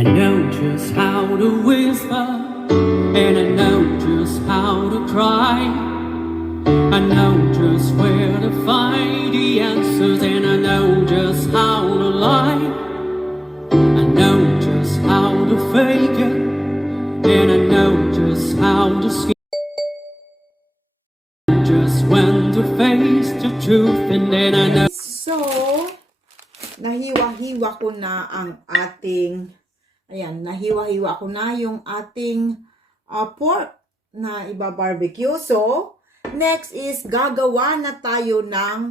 I know just how to whisper, and I know just how to cry. I know just where to find the answers, and I know just how to lie. I know just how to fake it, and I know just how to scheme. Just when to face the truth, and then I know. So, nahiwa-hiwa ko na ang ating, ayan, nahiwa-hiwa ko na yung ating pork na iba-barbecue. So, next is gagawa na tayo ng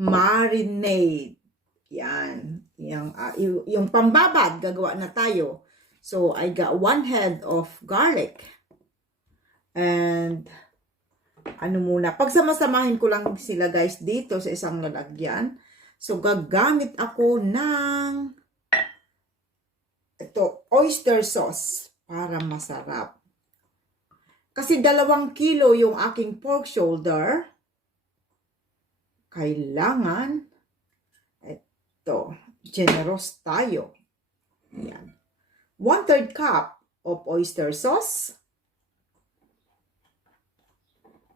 marinade. Yan, yung pambabad, gagawa na tayo. So, I got 1 head of garlic. And, pagsamasamahin ko lang sila guys dito sa isang lalagyan. So, gagamit ako ng oyster sauce para masarap. Kasi 2 kilo yung aking pork shoulder. Kailangan, generous tayo. Yan. 1/3 cup of oyster sauce.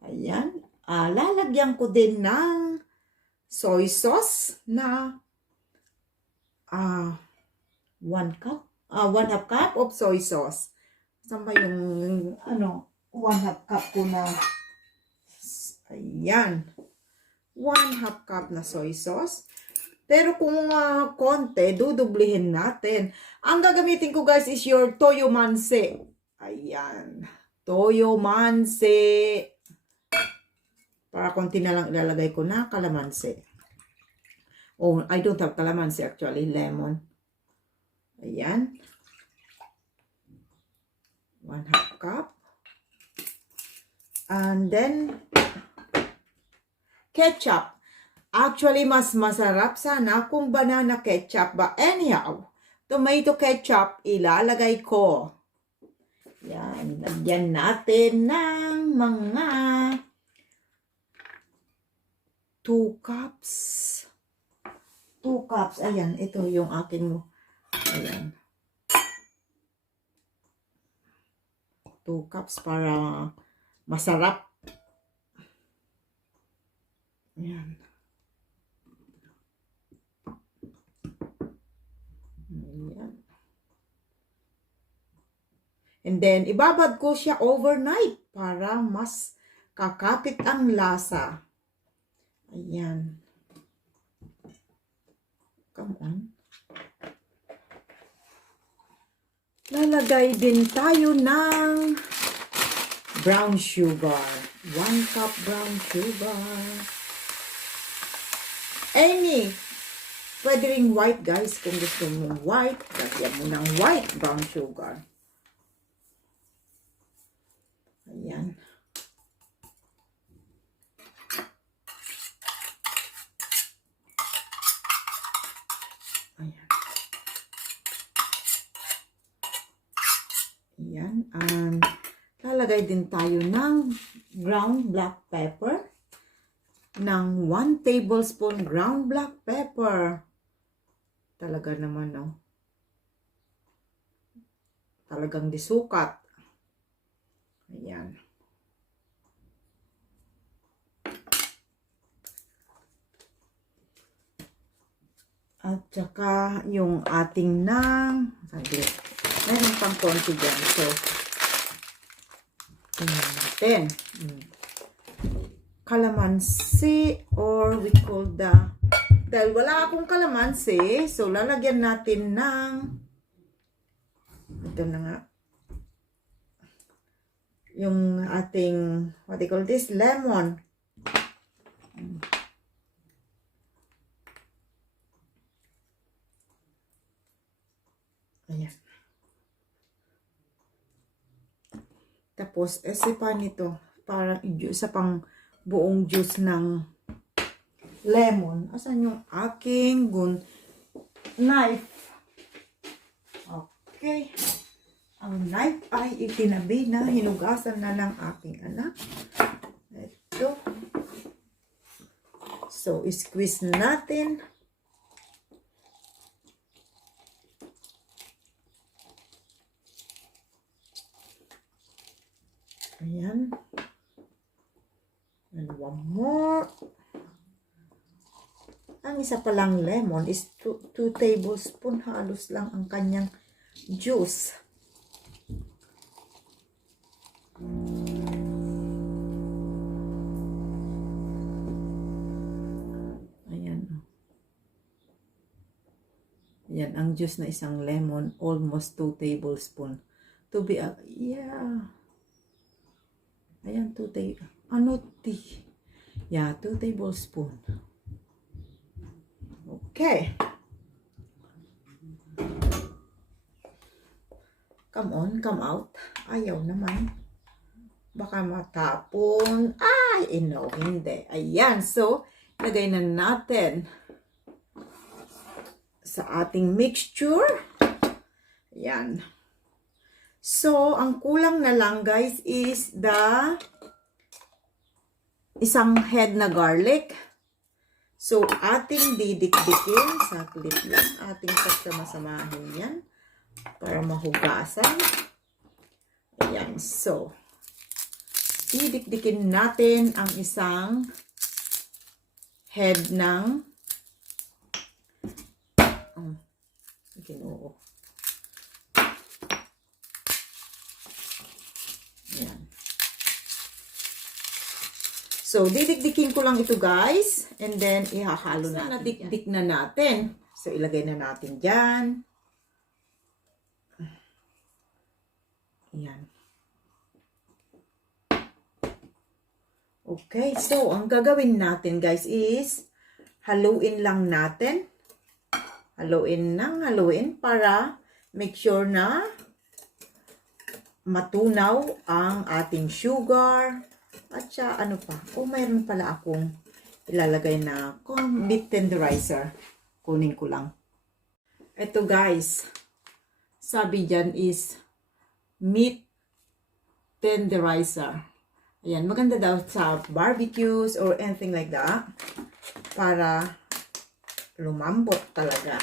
Ayan. Lalagyan ko din ng soy sauce na 1 cup. 1/2 cup of soy sauce. Saan ba yung 1/2 cup ko na? Ayan. 1/2 cup na soy sauce. Pero kung konti, dudublihin natin. Ang gagamitin ko guys is your Toyo mansi. Ayan. Toyo mansi. Para konti na lang ilalagay ko na kalamansi. Oh, I don't have kalamansi actually. Lemon. Ayan. 1/2 cup. And then, ketchup. Actually, mas masarap sana kung banana ketchup. But anyhow, tomato ketchup ilalagay ko. Yan. Lagyan natin ng mga 2 cups. 2 cups. Ayan, ito yung aking, ayan. 2 cups para masarap. Ayan. Ayan. And then, ibabad ko siya overnight para mas kakapit ang lasa. Ayan. Come on. Lalagay din tayo ng brown sugar. 1 cup brown sugar. Pwede ring white guys. Kung gusto mo white, lagyan mo ng white brown sugar. Ayan. Ayan. And lalagay din tayo ng ground black pepper. Ng 1 tablespoon ground black pepper. Talaga naman, no? Talagang disukat. Ayan. At saka yung ating meron pang konti dyan. So, tingnan natin. Kalamansi, or we call dahil wala akong kalamansi, so lalagyan natin ng, ito na nga, yung ating, what do you call this? Lemon. Ayan. Tapos, isa pa nito, para isa pang buong juice ng lemon. Asan yung aking knife? Okay. Ang knife ay itinabi na, hinugasan na ng aking anak. Ito. So, squeeze natin. Ayan. And one more. Ang isa palang lemon is 2 tablespoon. Halos lang ang kanyang juice. Ayan. Ayan, ang juice na isang lemon, almost 2 tablespoon. To be, yeah. Ayan, 2 Yeah, 2 tablespoon. Okay. Come on, come out. Ayaw naman. Baka matapon. Ay, no, hindi. Ayan, so, lagay na natin sa ating mixture. Ayan. So, ang kulang na lang, guys, is the isang head na garlic. So, ating didikdikin. Saglit lang. Ating pagsama-samahin yan para mahugasan. Ayan. So, didikdikin natin ang isang head ng Ginoo. Ayan. So, didikdikin ko lang ito, guys. And then, ihahalo natin. Nadikdik na natin. So, ilagay na natin dyan. Ayan. Okay. So, ang gagawin natin, guys, is haluin lang natin. Haluin ng haluin para make sure na matunaw ang ating sugar. At siya, ano pa? Oh, mayroon pala akong ilalagay na meat tenderizer. Kunin ko lang. Ito, guys. Sabi dyan is meat tenderizer. Ayan, maganda daw sa barbecues or anything like that. Para lumambot talaga.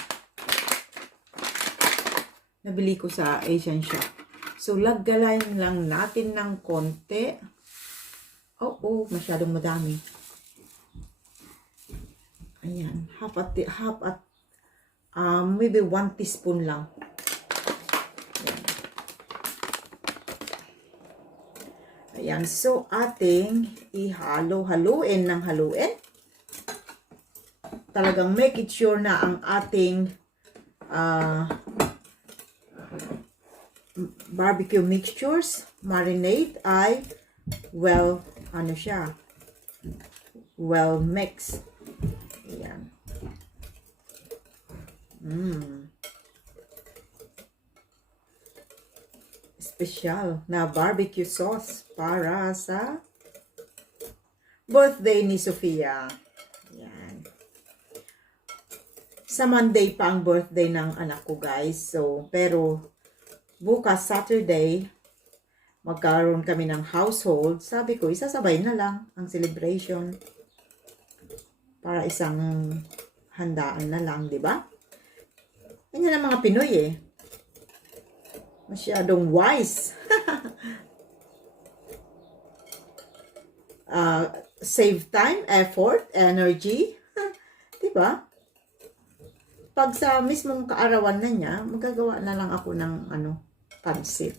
Nabili ko sa Asian shop. So, laggalayin lang natin ng konti. Oh, masyadong madami. Ayan. Maybe 1 teaspoon lang. Ayan. So, ating ihalo-haluin ng haluin. Talagang make it sure na ang ating barbecue mixtures, marinate ay well mixed. Ayan. Special na barbecue sauce para sa birthday ni Sofia. Ayan. Sa Monday pa ang birthday ng anak ko, guys. So, pero bukas Saturday, magkaroon kami ng household. Sabi ko, isasabay na lang ang celebration. Para isang handaan na lang, di ba? Ganyan ang mga Pinoy eh. Masyadong wise. Save time, effort, energy. Di ba? Pag sa mismong kaarawan na niya, magagawa na lang ako ng pansit.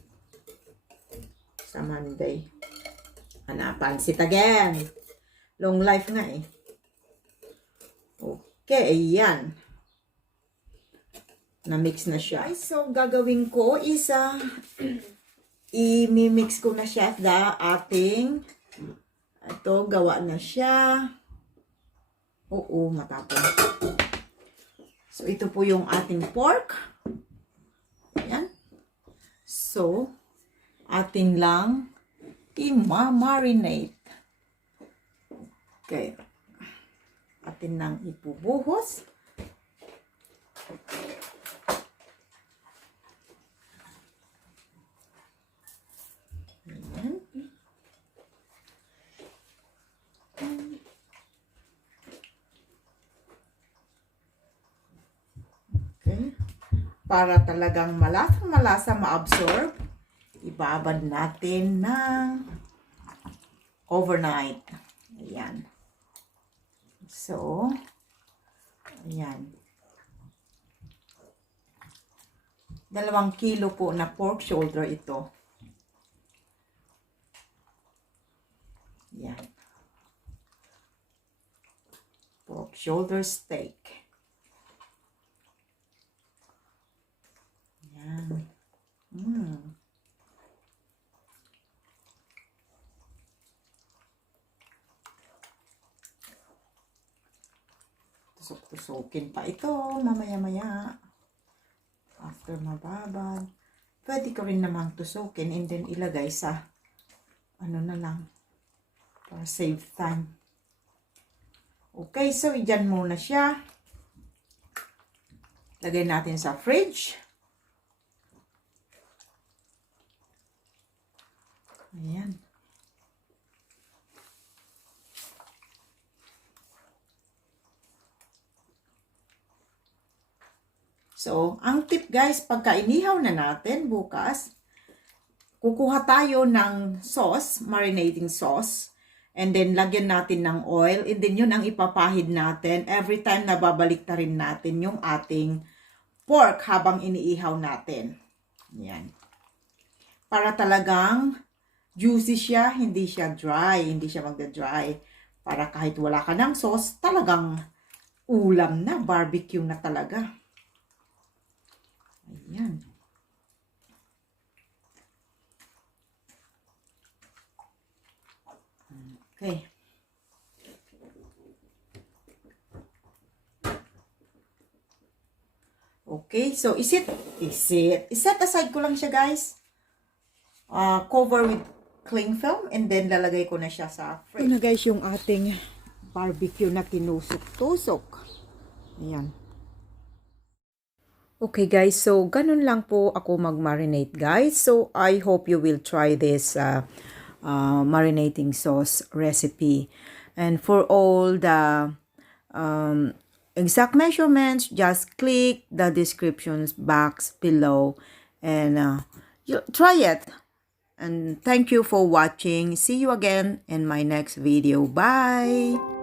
Sa Monday. Pansit again. Long life nga eh. Okay, ayan. Na-mix na siya. So, gagawin ko is, i-mix ko na siya sa ating, ito, gawa na siya. Oo, matapon. So, ito po yung ating pork. Ayan. So, atin lang i-marinate. Okay. Atin lang ipubuhos. Ayan. Okay. Para talagang malasa ma-absorb, ibabad natin ng overnight. Ayan. So, ayan. 2 kilo po na pork shoulder ito. Ayan. Pork shoulder steak. Ayan. Tusok-tusokin pa ito mamaya-maya. After mababad. Pwede ko rin namang tusokin and then ilagay sa ano na lang para save time. Okay, so idyan muna siya. Lagay natin sa fridge. Ayan. So, ang tip guys, pagka inihaw na natin bukas, kukuha tayo ng sauce, marinating sauce, and then lagyan natin ng oil, and then yun ang ipapahid natin every time na babalik na rin natin yung ating pork habang iniihaw natin. Yan. Para talagang juicy siya, hindi siya dry, hindi siya magda-dry. Para kahit wala ka ng sauce, talagang ulam na, barbecue na talaga. Ayan. Okay. Okay, so iset aside ko lang siya guys. Cover with cling film and then lalagay ko na siya sa fridge. Ito na guys yung ating barbecue na tinusok-tusok. Ayan. Okay guys, so ganun lang po ako mag-marinate guys. So I hope you will try this marinating sauce recipe. And for all the exact measurements, just click the description box below and you try it. And thank you for watching. See you again in my next video. Bye!